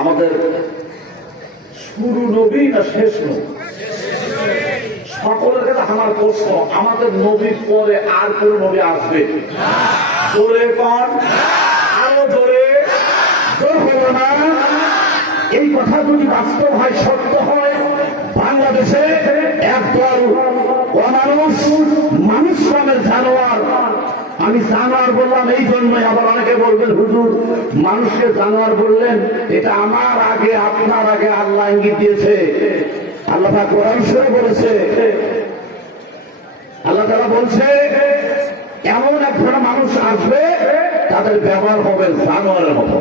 আমাদের শুরু নবী না শেষ নবী? সকলের কাছে আমার প্রশ্ন, আমাদের নবীর পরে আর কোন নবী আসবে? জোরে কন, আরো জোরে, জোর হলো না? এই কথা যদি বাস্তব হয়, সত্য হয়, বাংলাদেশে একদল অমানুষ মানুষ নামের জানোয়ার, আমি জানোয়ার বললাম এই জন্যই, আবার অনেকে বলবেন হুজুর মানুষকে জানোয়ার বললেন, এটা আমার আগে আপনার আগে আল্লাহ ইঙ্গিত দিয়েছে। আল্লাহ কোরআন শরীফে বলেছে, আল্লাহ তাআলা বলছে এমন এক ধরনের মানুষ আসবে তাদের ব্যবহার হবে জানোয়ারের মতো।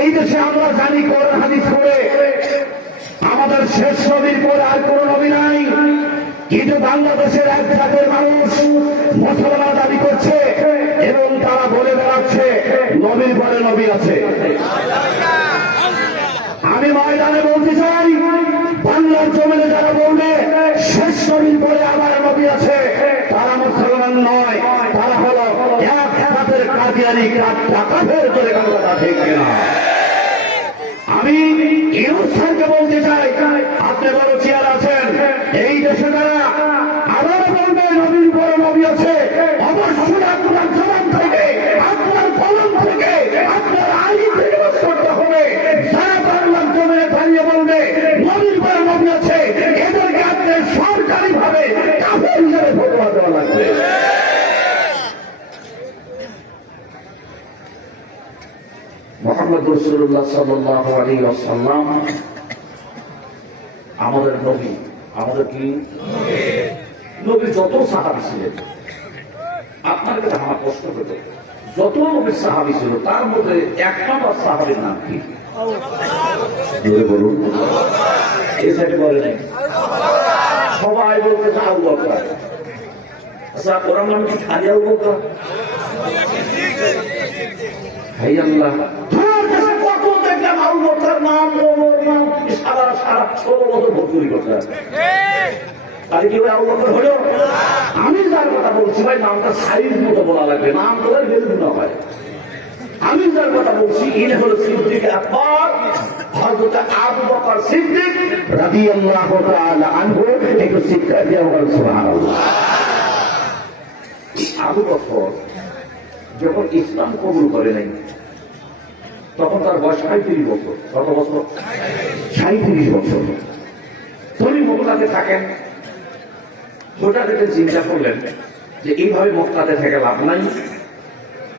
এই দেশে আমরা জানি কোরআন হাদিস করে আমাদের শেষ নবীর পরে আর কোন নবী নাই, কিন্তু বাংলাদেশের এক জাতের মানুষ মুসলমান দাবি করছে এবং তারা বলে বেড়াচ্ছে নবীর পরে নবী আছে। আমি ময়দানে বলতে চাই, বাংলার জমিনে যারা বলবে শেষ নবীর পরে আবার নবী আছে, তারা মুসলমান নয়, তারা হলো এক জাতের কাদিয়ানি কাফের করে কথা, ঠিক কিনা? আমি ইউনুস স্যারকে বলতে চাই, আপনি বড় চেয়ার আছেন এই দেশে, যারা আবার বলবে নবীর পরে নবী আছে, অবশ্যই আপনার জবান থেকে, আপনার কলম থেকে, আপনার আইন থেকে করতে হবে। যারা বাংলার জমিনে দাঁড়িয়ে বলবে নবীর পরে নবী আছে, এদেরকে আপনি সরকারি ভাবে কাফের হিসেবে ফতোয়া দেওয়া লাগবে। মুহাম্মদ রাসূলুল্লাহ সাল্লাল্লাহু আলাইহি ওয়াসাল্লাম আমাদের নবী। আমাদের কি নবী? যত সাহাবী ছিলেন, আপনার কাছে আমার প্রশ্ন করতে, যত নবীর সাহাবী ছিল তার মধ্যে এক নম্বর সাহাবীর নাম কি? বলুন, এই সাইডে বলে নেই, সবাই বলতে আবু বকর। আচ্ছা, ওরা নাম কি খালি আবু বকর? হাই আল্লাহ, কত দেখলাম আবু বকর নাম, ওমর নাম, সারা 16 বছর ভর্তি করতে তাহলে কি আবু বকর হলো? আমি যার কথা বলছি ভাই, নামটা সাইজ মতো বলা লাগবে, নাম তোদের বেলু না হয়। আমি যার কথা বলছি ইনি হলো সিদ্দিক আকবর, হযরত আবু বকর সিদ্দিক রাদিয়াল্লাহু তাআলা আনহু। একটু শিক্ষা দিয়ে বলেন সুবহানাল্লাহ। আবু বকর যখন ইসলাম কবুল করে নাই তখন তার বয়স 35 বছর। কত বছর? 37 বছর। তিনি মক্কাতে থাকেন। হঠাৎ চিন্তা করলেন যে এইভাবে মক্কাতে থেকে লাভ নাই,